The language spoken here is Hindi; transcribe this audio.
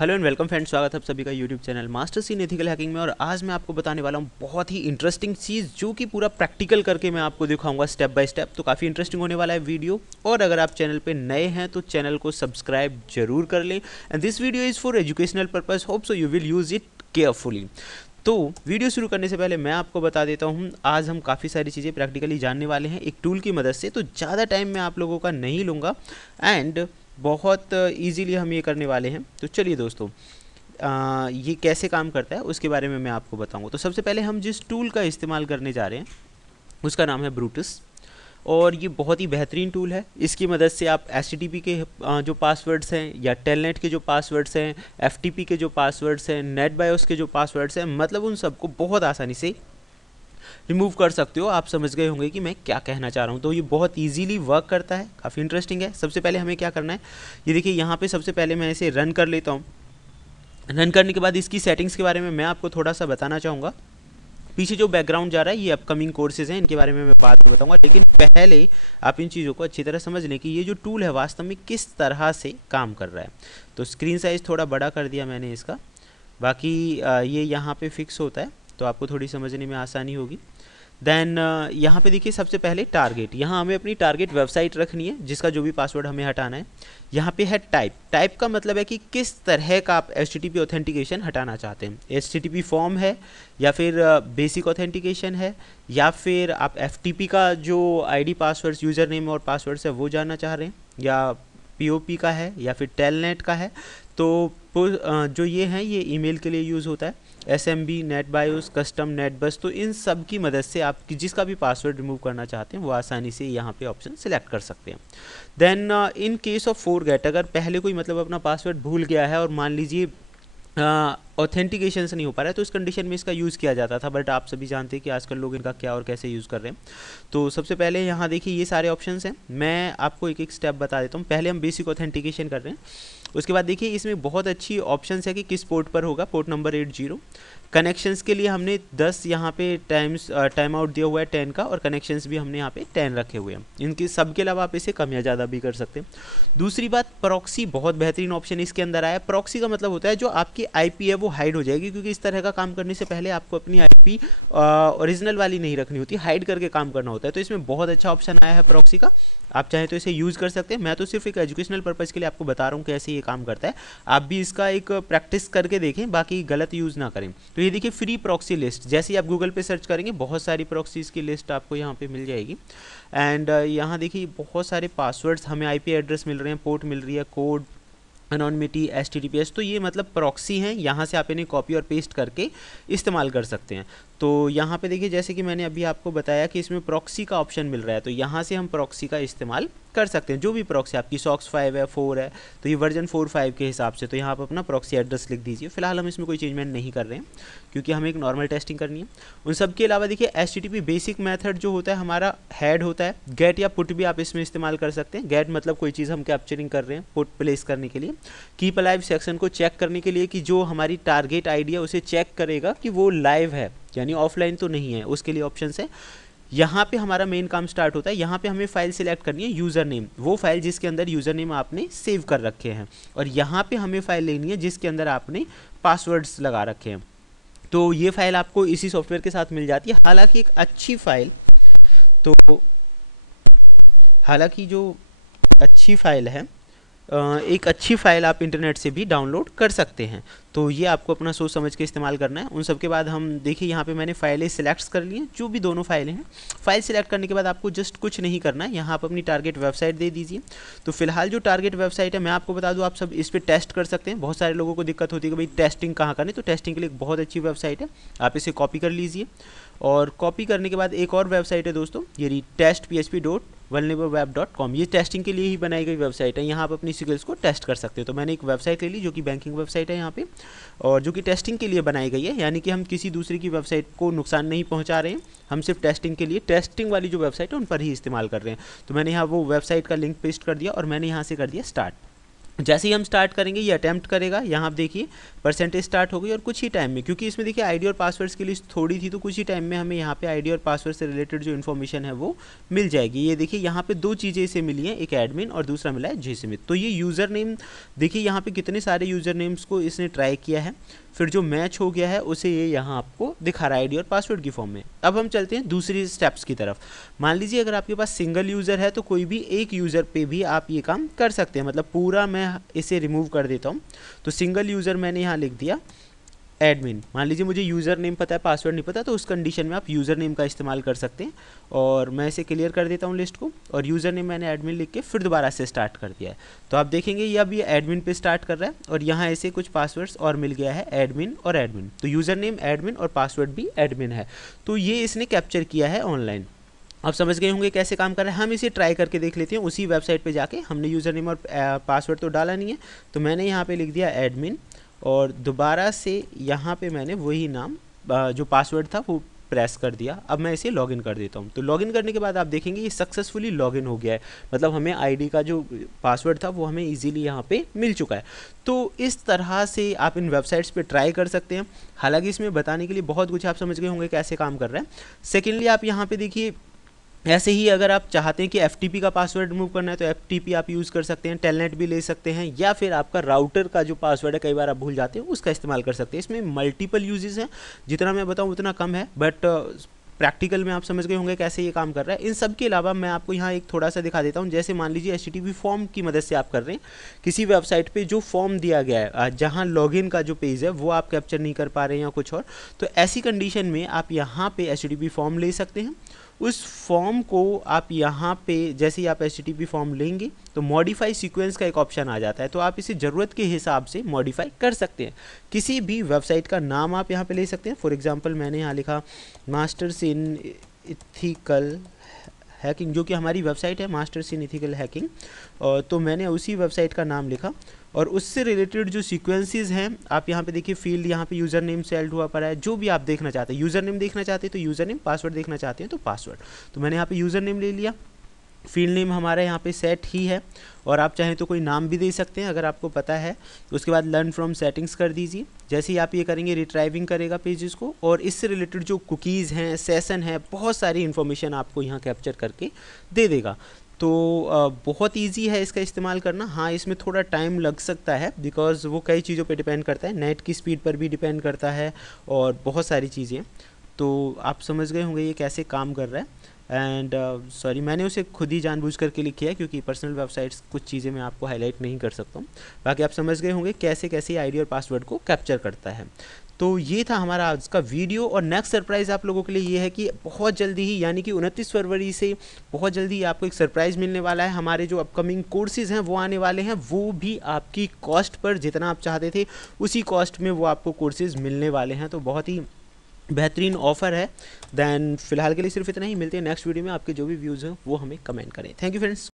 हेलो एंड वेलकम फ्रेंड्स, स्वागत है आप सभी का YouTube channel masters in ethical hacking में। और आज मैं आपको बताने वाला हूँ बहुत ही इंटरेस्टिंग चीज़, जो कि पूरा प्रैक्टिकल करके मैं आपको दिखाऊंगा स्टेप बाय स्टेप। तो काफ़ी इंटरेस्टिंग होने वाला है वीडियो। और अगर आप चैनल पे नए हैं तो चैनल को सब्सक्राइब जरूर कर लें। And this video is for educational purpose, hope so you will use it carefully. तो वीडियो शुरू करने से पहले मैं आपको बता देता हूँ, आज हम काफ़ी सारी चीज़ें प्रैक्टिकली जानने वाले हैं एक टूल की मदद से। तो ज़्यादा टाइम मैं आप लोगों का नहीं लूँगा एंड बहुत ईजीली हम ये करने वाले हैं। तो चलिए दोस्तों, ये कैसे काम करता है उसके बारे में मैं आपको बताऊंगा। तो सबसे पहले हम जिस टूल का इस्तेमाल करने जा रहे हैं उसका नाम है ब्रूटस। और ये बहुत ही बेहतरीन टूल है। इसकी मदद से आप HTTP के जो पासवर्ड्स हैं, या टेलनेट के जो पासवर्ड्स हैं, FTP के जो पासवर्ड्स हैं, नेटबायोस के जो पासवर्ड्स हैं, मतलब उन सबको बहुत आसानी से रिमूव कर सकते हो। आप समझ गए होंगे कि मैं क्या कहना चाह रहा हूँ। तो ये बहुत ईजीली वर्क करता है, काफ़ी इंटरेस्टिंग है। सबसे पहले हमें क्या करना है, ये देखिए यहाँ पे सबसे पहले मैं इसे रन कर लेता हूँ। रन करने के बाद इसकी सेटिंग्स के बारे में मैं आपको थोड़ा सा बताना चाहूँगा। पीछे जो बैकग्राउंड जा रहा है ये अपकमिंग कोर्सेज हैं, इनके बारे में मैं बाद में बताऊंगा। लेकिन पहले आप इन चीज़ों को अच्छी तरह समझ लें कि ये जो टूल है वास्तव में किस तरह से काम कर रहा है। तो स्क्रीन साइज़ थोड़ा बड़ा कर दिया मैंने इसका, बाकी ये यहाँ पे फिक्स होता है तो आपको थोड़ी समझने में आसानी होगी। देन यहाँ पे देखिए सबसे पहले टारगेट, यहाँ हमें अपनी टारगेट वेबसाइट रखनी है जिसका जो भी पासवर्ड हमें हटाना है। यहाँ पे है टाइप, टाइप का मतलब है कि किस तरह का आप HTTP ऑथेंटिकेशन हटाना चाहते हैं। HTTP फॉर्म है, या फिर बेसिक ऑथेंटिकेशन है, या फिर आप FTP का जो ID पासवर्ड, यूज़र नेम और पासवर्ड है वो जानना चाह रहे हैं, या POP का है, या फिर टेलनेट का है। तो जो ये हैं ये ईमेल के लिए यूज़ होता है। SMB, नेटबायोस, कस्टम, नेटबस, तो इन सब की मदद से आप जिसका भी पासवर्ड रिमूव करना चाहते हैं वो आसानी से यहाँ पे ऑप्शन सिलेक्ट कर सकते हैं। Then in case of forget, अगर पहले कोई मतलब अपना पासवर्ड भूल गया है और मान लीजिए ऑथेंटिकेशन से नहीं हो पा रहा है, तो इस कंडीशन में इसका यूज़ किया जाता था। बट आप सभी जानते हैं कि आजकल लोग इनका क्या और कैसे यूज़ कर रहे हैं। तो सबसे पहले यहाँ देखिए ये सारे ऑप्शंस हैं, मैं आपको एक एक स्टेप बता देता हूँ। पहले हम बेसिक ऑथेंटिकेशन कर रहे हैं, उसके बाद देखिए इसमें बहुत अच्छी ऑप्शंस है कि किस पोर्ट पर होगा, पोर्ट नंबर 80। कनेक्शंस के लिए हमने 10 यहाँ पे टाइम आउट दिया हुआ है 10 का, और कनेक्शंस भी हमने यहाँ पे 10 रखे हुए हैं। इनके सब के अलावा आप इसे कम या ज़्यादा भी कर सकते हैं। दूसरी बात, प्रॉक्सी, बहुत बेहतरीन ऑप्शन इसके अंदर आया है। प्रॉक्सी का मतलब होता है जो आपकी IP है वो हाइड हो जाएगी, क्योंकि इस तरह का काम करने से पहले आपको अपनी IP ओरिजिनल वाली नहीं रखनी होती, हाइड करके काम करना होता है। तो इसमें बहुत अच्छा ऑप्शन आया है प्रॉक्सी का, आप चाहें तो इसे यूज़ कर सकते हैं। मैं तो सिर्फ एक एजुकेशनल पर्पज़ के लिए आपको बता रहा हूँ कैसे ये काम करता है। आप भी इसका एक प्रैक्टिस करके देखें, बाकी गलत यूज़ ना करें। तो ये देखिए फ्री प्रॉक्सी लिस्ट, जैसे ही आप गूगल पे सर्च करेंगे बहुत सारी प्रॉक्सीज़ की लिस्ट आपको यहाँ पे मिल जाएगी। एंड यहाँ देखिए बहुत सारे पासवर्ड्स हमें, IP एड्रेस मिल रहे हैं, पोर्ट मिल रही है, कोड, अनोनिमिटी, HTTPS। तो ये मतलब प्रॉक्सी हैं, यहाँ से आप इन्हें कॉपी और पेस्ट करके इस्तेमाल कर सकते हैं। तो यहाँ पे देखिए जैसे कि मैंने अभी आपको बताया कि इसमें प्रॉक्सी का ऑप्शन मिल रहा है, तो यहाँ से हम प्रॉक्सी का इस्तेमाल कर सकते हैं। जो भी प्रॉक्सी आपकी SOCKS 5 है, 4 है, तो ये वर्जन 4.5 के हिसाब से, तो यहाँ पर अपना प्रॉक्सी एड्रेस लिख दीजिए। फिलहाल हम इसमें कोई चेंजमेंट नहीं कर रहे हैं क्योंकि हमें एक नॉर्मल टेस्टिंग करनी है। उन सब के अलावा देखिए HTTP बेसिक मेथड जो होता है हमारा हेड होता है, गेट या पुट भी आप इसमें इस्तेमाल कर सकते हैं। गेट मतलब कोई चीज़ हम कैप्चरिंग कर रहे हैं, पुट प्लेस करने के लिए। कीप अलाइव सेक्शन को चेक करने के लिए कि जो हमारी टारगेट ID है उसे चेक करेगा कि वो लाइव है, यानी ऑफलाइन तो नहीं है, उसके लिए ऑप्शन है। यहाँ पे हमारा मेन काम स्टार्ट होता है। यहाँ पे हमें फाइल सिलेक्ट करनी है, यूज़र नेम, वो फाइल जिसके अंदर यूज़र नेम आपने सेव कर रखे हैं, और यहाँ पे हमें फाइल लेनी है जिसके अंदर आपने पासवर्ड्स लगा रखे हैं। तो ये फाइल आपको इसी सॉफ्टवेयर के साथ मिल जाती है। हालांकि एक अच्छी फाइल, तो हालांकि जो अच्छी फाइल है, एक अच्छी फ़ाइल आप इंटरनेट से भी डाउनलोड कर सकते हैं। तो ये आपको अपना सोच समझ के इस्तेमाल करना है। उन सब के बाद हम देखिए यहाँ पे मैंने फ़ाइलें सिलेक्ट कर ली हैं, जो भी दोनों फाइलें हैं। फाइल सिलेक्ट करने के बाद आपको जस्ट कुछ नहीं करना है, यहाँ आप अपनी टारगेट वेबसाइट दे दीजिए। तो फिलहाल जो टारगेट वेबसाइट है, मैं आपको बता दूँ, आप सब इस पर टेस्ट कर सकते हैं। बहुत सारे लोगों को दिक्कत होती है कि भाई टेस्टिंग कहाँ करनी, तो टेस्टिंग के लिए एक बहुत अच्छी वेबसाइट है, आप इसे कॉपी कर लीजिए। और कॉपी करने के बाद एक और वेबसाइट है दोस्तों, ये testphp.vulnerableWeb.com, ये टेस्टिंग के लिए ही बनाई गई वेबसाइट है। यहाँ आप अपनी स्किल्स को टेस्ट कर सकते हो। तो मैंने एक वेबसाइट ले ली जो कि बैंकिंग वेबसाइट है यहाँ पे, और जो कि टेस्टिंग के लिए बनाई गई है, यानी कि हम किसी दूसरे की वेबसाइट को नुकसान नहीं पहुँचा रहे हैं, हम सिर्फ टेस्टिंग के लिए टेस्टिंग वाली जो वेबसाइट है उन पर ही इस्तेमाल कर रहे हैं। तो मैंने यहाँ वो वेबसाइट का लिंक पेस्ट कर दिया और मैंने यहाँ से कर दिया स्टार्ट। जैसे ही हम स्टार्ट करेंगे ये अटैम्प्ट करेगा, यहाँ आप देखिए परसेंटेज स्टार्ट हो गई और कुछ ही टाइम में, क्योंकि इसमें देखिए आईडी और पासवर्ड्स की लिस्ट थोड़ी थी, तो कुछ ही टाइम में हमें यहाँ पे आईडी और पासवर्ड से रिलेटेड जो इन्फॉर्मेशन है वो मिल जाएगी। ये देखिए यहाँ पे दो चीज़ें इसे मिली हैं, एक एडमिन और दूसरा मिला है जेसमित। तो ये यूज़र नेम देखिए यहाँ पे कितने सारे यूज़र नेम्स को इसने ट्राई किया है, फिर जो मैच हो गया है उसे ये यहाँ आपको दिखा रहा है आईडी और पासवर्ड की फॉर्म में। अब हम चलते हैं दूसरी स्टेप्स की तरफ। मान लीजिए अगर आपके पास सिंगल यूज़र है तो कोई भी एक यूज़र पे भी आप ये काम कर सकते हैं, मतलब पूरा मैं इसे रिमूव कर देता हूँ। तो सिंगल यूज़र मैंने यहाँ लिख दिया एडमिन। मान लीजिए मुझे यूज़र नेम पता है, पासवर्ड नहीं पता, तो उस कंडीशन में आप यूज़र नेम का इस्तेमाल कर सकते हैं। और मैं इसे क्लियर कर देता हूँ लिस्ट को, और यूज़र नेम मैंने एडमिन लिख के फिर दोबारा से स्टार्ट कर दिया है। तो आप देखेंगे ये अब ये एडमिन पे स्टार्ट कर रहा है, और यहाँ ऐसे कुछ पासवर्ड्स और मिल गया है एडमिन और एडमिन। तो यूज़र नेम एडमिन और पासवर्ड भी एडमिन है। तो ये इसने कैप्चर किया है ऑनलाइन। आप समझ गए होंगे कैसे काम कर रहा है। हम इसे ट्राई करके देख लेते हैं उसी वेबसाइट पे जाके। हमने यूज़र नेम और पासवर्ड तो डाला नहीं है, तो मैंने यहाँ पे लिख दिया एडमिन, और दोबारा से यहाँ पे मैंने वही नाम जो पासवर्ड था वो प्रेस कर दिया। अब मैं इसे लॉगिन कर देता हूँ। तो लॉगिन करने के बाद आप देखेंगे ये सक्सेसफुली लॉगिन हो गया है, मतलब हमें आईडी का जो पासवर्ड था वो हमें इजीली यहाँ पे मिल चुका है। तो इस तरह से आप इन वेबसाइट्स पे ट्राई कर सकते हैं। हालांकि इसमें बताने के लिए बहुत कुछ, आप समझ गए होंगे कैसे काम कर रहा है। सेकेंडली आप यहाँ पे देखिए, ऐसे ही अगर आप चाहते हैं कि FTP का पासवर्ड रिमूव करना है तो FTP आप यूज़ कर सकते हैं, टेलनेट भी ले सकते हैं, या फिर आपका राउटर का जो पासवर्ड है कई बार आप भूल जाते हैं उसका इस्तेमाल कर सकते हैं। इसमें मल्टीपल यूजेस हैं, जितना मैं बताऊं उतना कम है, बट प्रैक्टिकल में आप समझ गए होंगे कैसे ये काम कर रहा है। इन सब के अलावा मैं आपको यहाँ एक थोड़ा सा दिखा देता हूँ। जैसे मान लीजिए HTTP फॉर्म की मदद से आप कर रहे हैं किसी वेबसाइट पे, जो फॉर्म दिया गया है जहाँ लॉगिन का जो पेज है वो आप कैप्चर नहीं कर पा रहे हैं या कुछ और, तो ऐसी कंडीशन में आप यहाँ पे HTTP फॉर्म ले सकते हैं। उस फॉर्म को आप यहाँ पे जैसे ही आप HTTP फॉर्म लेंगे तो मॉडिफाई सीक्वेंस का एक ऑप्शन आ जाता है, तो आप इसे ज़रूरत के हिसाब से मॉडिफाई कर सकते हैं। किसी भी वेबसाइट का नाम आप यहाँ पे ले सकते हैं। फॉर एग्जांपल मैंने यहाँ लिखा मास्टर्स इन इथिकल हैकिंग, जो कि हमारी वेबसाइट है मास्टर्स इन इथिकल हैकिंग, तो मैंने उसी वेबसाइट का नाम लिखा, और उससे रिलेटेड जो सीक्वेंसेस हैं आप यहाँ पे देखिए, फील्ड यहाँ पे यूज़र नेम सेलेक्ट हुआ पड़ा है। जो भी आप देखना चाहते हैं, यूज़र नेम देखना चाहते हैं तो यूज़र नेम, पासवर्ड देखना चाहते हैं तो पासवर्ड। तो मैंने यहाँ पे यूज़र नेम ले लिया, फील्ड नेम हमारा यहाँ पे सेट ही है, और आप चाहें तो कोई नाम भी दे सकते हैं अगर आपको पता है। उसके बाद लर्न फ्रॉम सेटिंग्स कर दीजिए। जैसे ही आप ये करेंगे रिट्राइविंग करेगा पेजेस को, और इससे रिलेटेड जो कुकीज़ हैं, सेशन है, बहुत सारी इन्फॉर्मेशन आपको यहाँ कैप्चर करके दे देगा। तो बहुत इजी है इसका इस्तेमाल करना। हाँ, इसमें थोड़ा टाइम लग सकता है बिकॉज़ वो कई चीज़ों पे डिपेंड करता है, नेट की स्पीड पर भी डिपेंड करता है और बहुत सारी चीज़ें। तो आप समझ गए होंगे ये कैसे काम कर रहा है। एंड सॉरी, मैंने उसे खुद ही जानबूझ करके लिखी है क्योंकि पर्सनल वेबसाइट्स कुछ चीज़ें मैं आपको हाईलाइट नहीं कर सकता हूँ। बाकी आप समझ गए होंगे कैसे कैसे आईडी और पासवर्ड को कैप्चर करता है। तो ये था हमारा आज का वीडियो, और नेक्स्ट सरप्राइज़ आप लोगों के लिए ये है कि बहुत जल्दी ही, यानी कि 29 फरवरी से बहुत जल्दी आपको एक सरप्राइज़ मिलने वाला है। हमारे जो अपकमिंग कोर्सेज़ हैं वो आने वाले हैं, वो भी आपकी कॉस्ट पर, जितना आप चाहते थे उसी कॉस्ट में वो आपको कोर्सेज़ मिलने वाले हैं। तो बहुत ही बेहतरीन ऑफ़र है। देन फिलहाल के लिए सिर्फ इतना ही। मिलते हैं नेक्स्ट वीडियो में। आपके जो भी व्यूज़ हैं वो हमें कमेंट करें। Thank you friends.